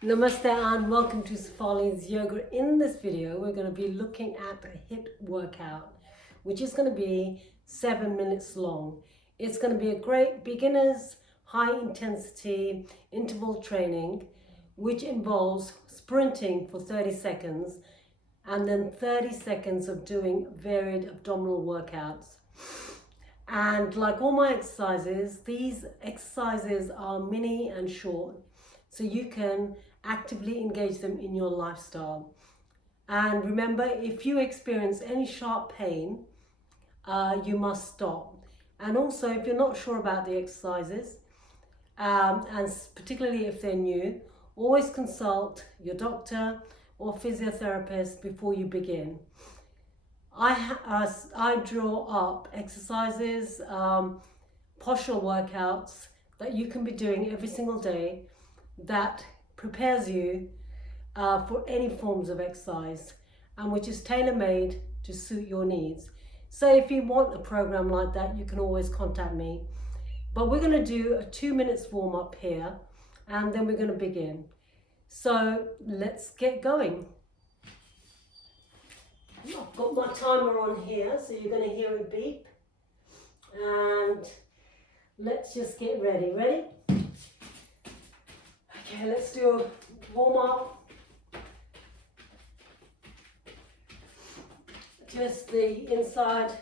Namaste and welcome to Safali's Yoga. In this video, we're going to be looking at a hip workout, which is going to be 7 minutes long. It's going to be a great beginner's high intensity interval training, which involves sprinting for 30 seconds and then 30 seconds of doing varied abdominal workouts. And like all my exercises, these exercises are mini and short, so you can actively engage them in your lifestyle. And remember, if you experience any sharp pain, you must stop. And also, if you're not sure about the exercises, and particularly if they're new, always consult your doctor or physiotherapist before you begin. I draw up exercises, postural workouts that you can be doing every single day that prepares you for any forms of exercise and which is tailor-made to suit your needs. So if you want a program like that, you can always contact me. But we're going to do a 2 minutes warm up here and then we're going to begin. So let's get going. I've got my timer on here, so you're going to hear it beep. And let's just get ready. Ready? Okay, let's do a warm up. Just the inside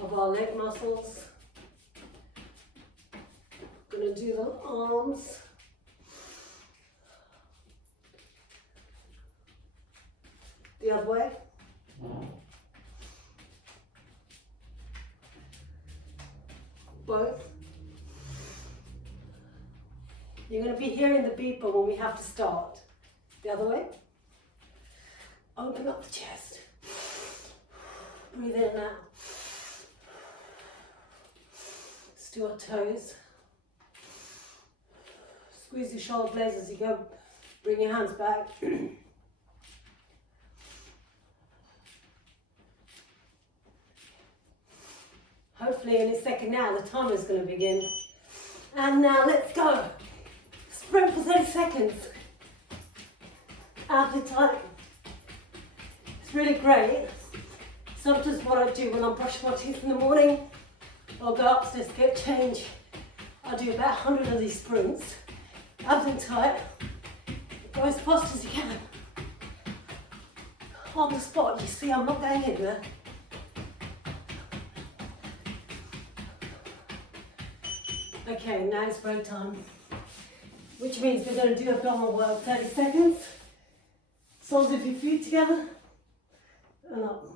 of our leg muscles. Going to do the arms. The other way. Both. You're going to be hearing the beeper when we have to start. The other way. Open up the chest. Breathe in and out. Let's do our toes. Squeeze your shoulder blades as you go. Bring your hands back. Hopefully in a second now the timer is going to begin. And now let's go. Sprint for 30 seconds. Out the time. It's really great. Sometimes what I do when I'm brushing my teeth in the morning, I'll go upstairs to get change. I'll do about 100 of these sprints. Abs in tight. Go as fast as you can. On the spot, you see I'm not going anywhere. Okay, now it's break time, which means we're going to do abdominal work 30 seconds. Soles of your feet together and up.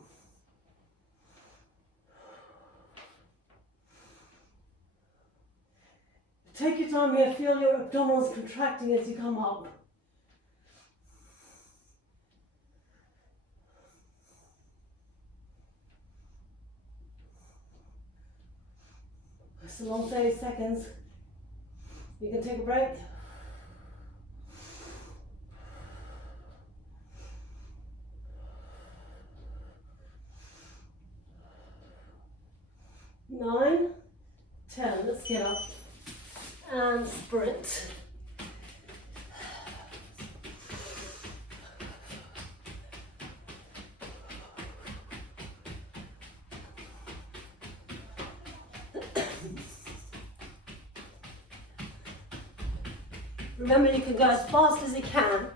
Take your time here, feel your abdominals contracting as you come up. It's a long 30 seconds. You can take a break. Nine, 10, let's get up and sprint. Remember, you can go as fast as you can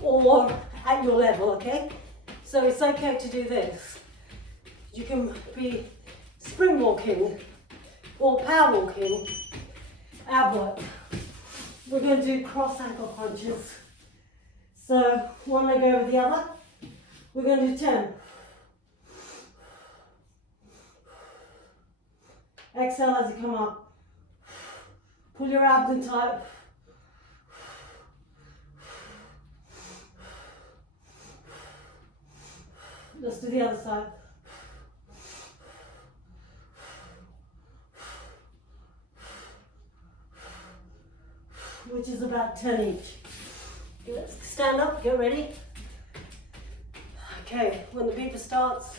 or at your level, okay? So it's okay to do this. You can be spring walking or power walking, ab work. We're going to do cross ankle punches. So one leg over the other. We're going to do 10. Exhale as you come up. Pull your abs in tight. Let's do the other side. Which is about 10 each. Let's stand up, get ready. Okay, when the beeper starts,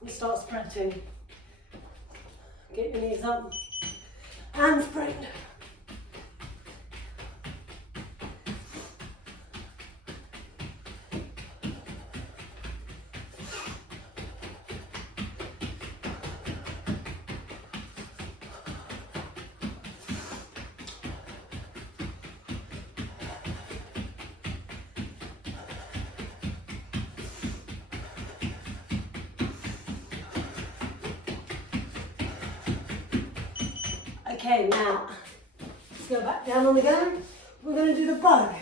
we start sprinting. Get your knees up and sprint. Okay, now let's go back down on the ground. We're going to do the bow.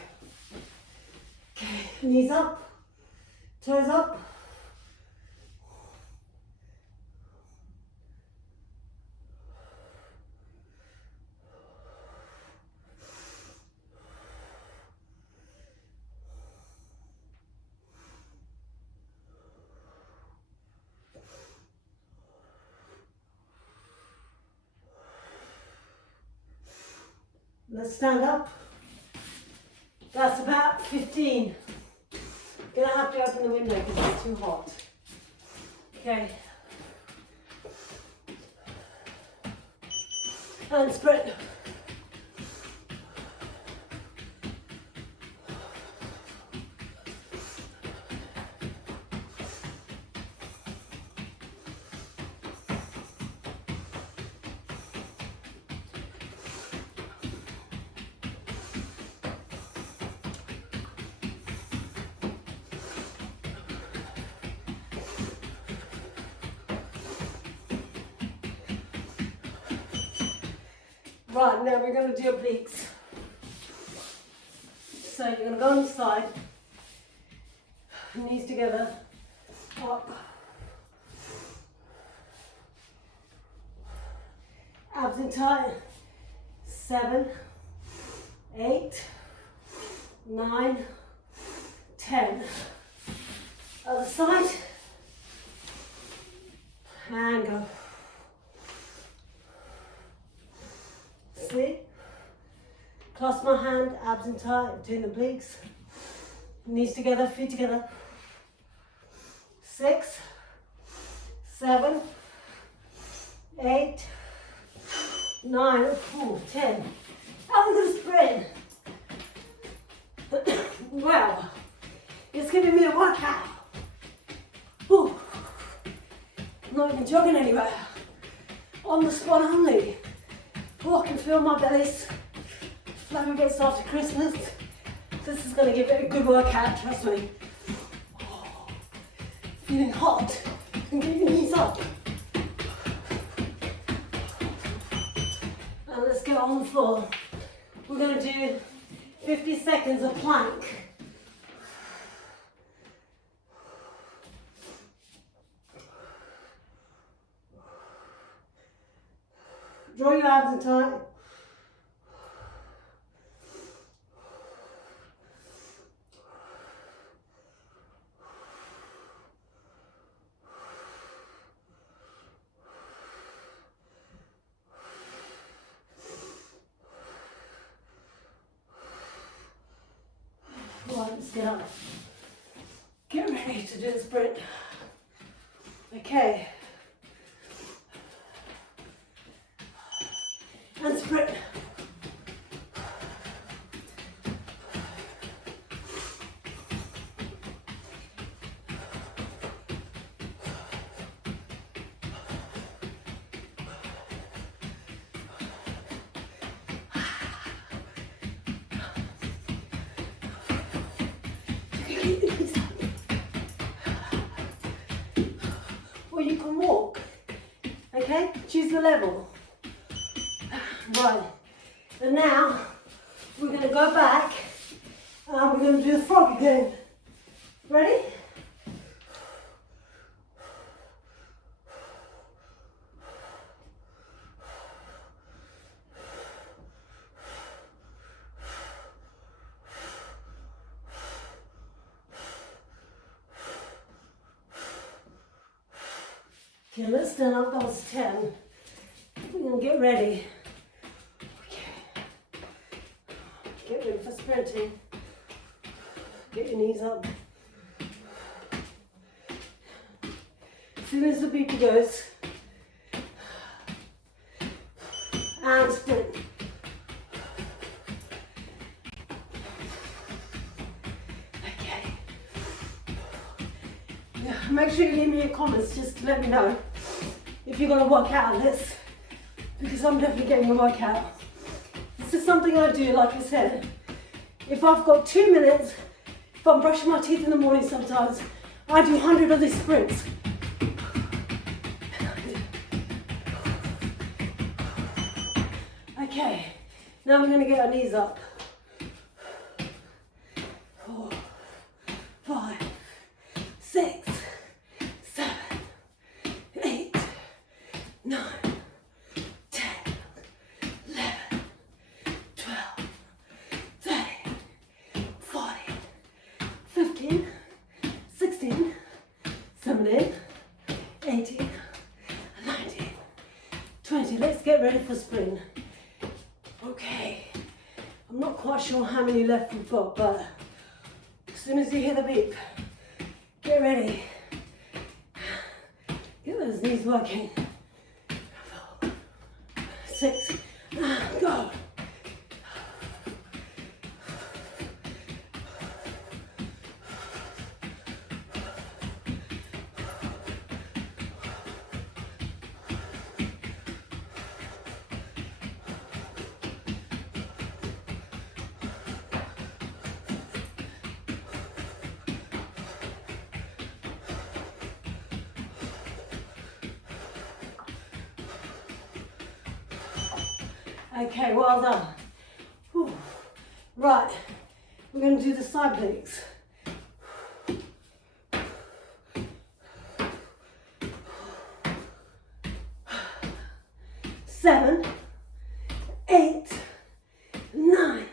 Okay, knees up, toes up. Let's stand up. That's about 15. Gonna have to open the window because it's too hot. Okay. And spread. Right, now we're going to do obliques. So you're going to go on the side, knees together, up, abs in tight, 7, 8, 9, 10. Other side, and go. See? Clasp my hand, abs in tight, doing the obliques. Knees together, feet together. 6, 7, 8, 9, 10. I'm going to sprint. Wow, it's giving me a workout. Whew. I'm not even jogging anywhere. On the spot only. Oh, I can feel my belly's flapping bits after Christmas. This is going to give it a good workout, trust me. Oh, feeling hot. And get your knees up. And let's get on the floor. We're going to do 50 seconds of plank. Draw your abs in tight. Right, let's get up. Get ready to do the sprint. Okay. And sprint. Or you can walk. Okay? Choose the level. Right, and now we're going to go back and we're going to do the frog again. Ready? Okay, let's stand up, that was 10. We're going to get ready. Get ready for sprinting. Get your knees up. As soon as the beep goes, and sprint. Okay. Yeah, make sure you leave me your comments just to let me know if you're going to work out this, because I'm definitely getting a workout. This is something I do, like I said. If I've got 2 minutes, if I'm brushing my teeth in the morning sometimes, I do 100 of these sprints. Okay, now we're going to get our knees up. 4, 5, 6, 7, 8, 9, 10, 11, 12, 13, 14, 15, 16, 17, 18, 19, 20. Let's get ready for sprint. Okay, I'm not quite sure how many left we've got, but as soon as you hear the beep, get ready. Get those knees working. 4, 6, go. Okay, well done. Whew. Right, we're going to do the side planks. Seven, 8, 9,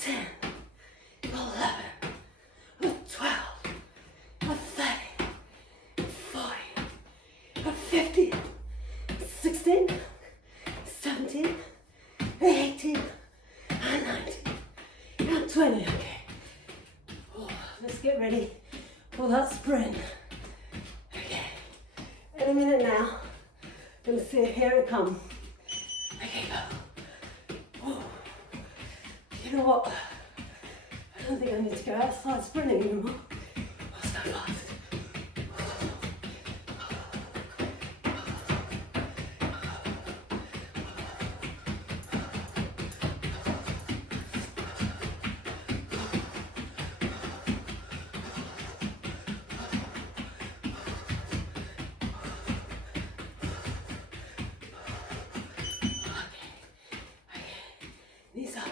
10, 11, 12, 13, 14, 15, 16, 17, 18, and 19, and 20. Okay. Oh, let's get ready for that sprint. Okay. Any minute now. Gonna see it. Here it comes. Okay, go. Oh. You know what? I don't think I need to go outside sprinting anymore. I'll go fast. Knees up.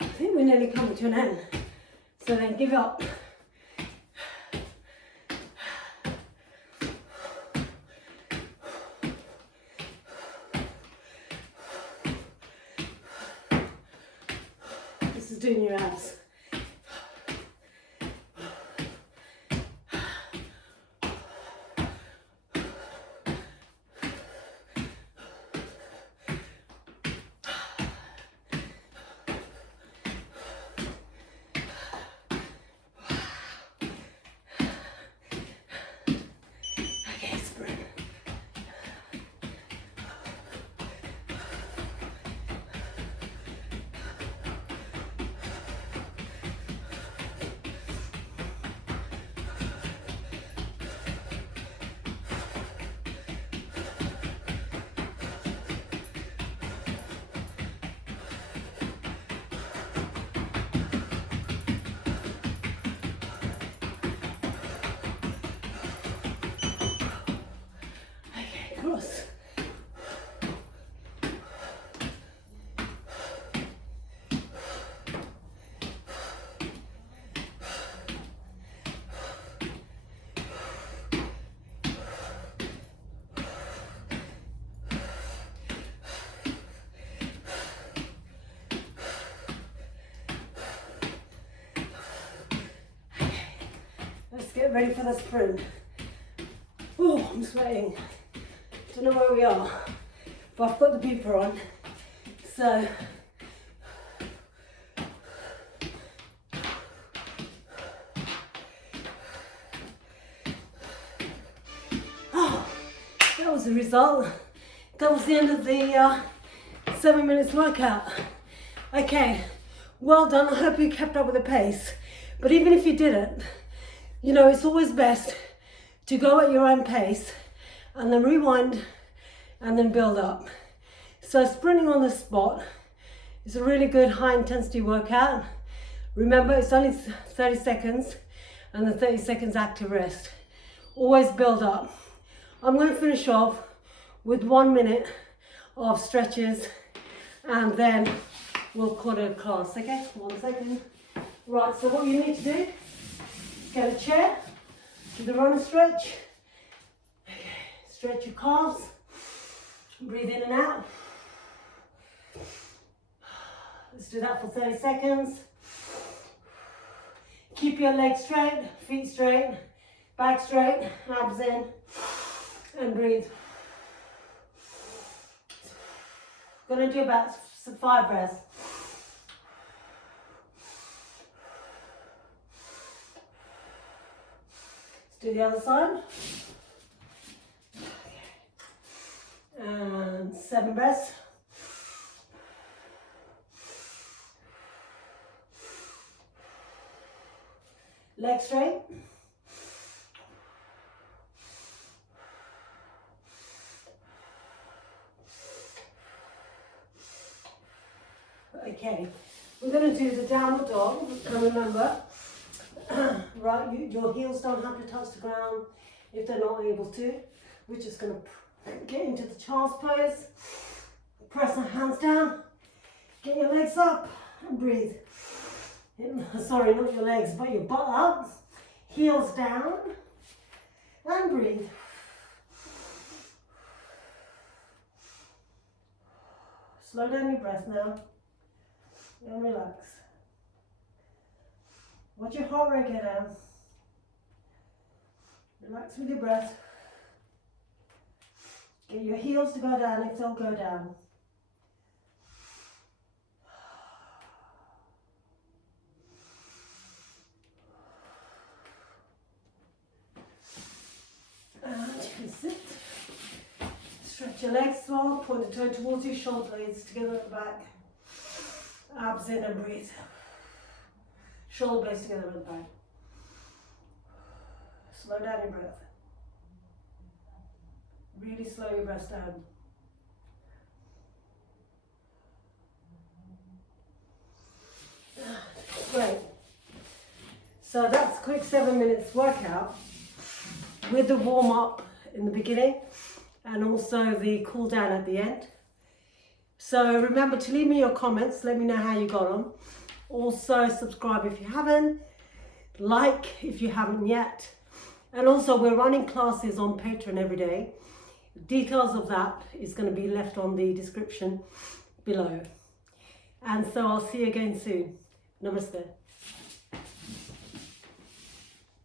I think we're nearly coming to an end. So then give up. This is doing your abs. Cross. Let's get ready for the sprint. Oh, I'm sweating. Don't know where we are, but I've got the beeper on, so that was the result. That was the end of the 7 minutes workout. Okay, well done. I hope you kept up with the pace, but even if you didn't, you know, it's always best to go at your own pace and then rewind and then build up. So sprinting on the spot is a really good high intensity workout. Remember, it's only 30 seconds and then 30 seconds active rest. Always build up. I'm going to finish off with 1 minute of stretches and then we'll call it a class, okay? 1 second. Right, so what you need to do is get a chair, do the runner stretch, stretch your calves, breathe in and out. Let's do that for 30 seconds. Keep your legs straight, feet straight, back straight, abs in, and breathe. Gonna do about 5 breaths. Let's do the other side. And 7 breaths. Legs straight. Okay, we're going to do the downward dog, and remember, right, your heels don't have to touch the ground if they're not able to. We're just going to get into the child's pose, press our hands down, get your legs up and breathe. Sorry, not your legs, but your butt up, heels down and breathe. Slow down your breath now. And relax. Watch your heart rate go down. Relax with your breath. Get your heels to go down if they'll go down. And you can sit. Stretch your legs well, point the toe towards your shoulder blades together at the back. Abs in and breathe. Shoulder blades together at the back. Slow down your breath. Really slow your breath down. Great. So that's a quick 7 minutes workout with the warm up in the beginning and also the cool down at the end. So remember to leave me your comments, let me know how you got on. Also subscribe if you haven't, like if you haven't yet. And also we're running classes on Patreon every day. Details of that is going to be left on the description below. And so I'll see you again soon. Namaste.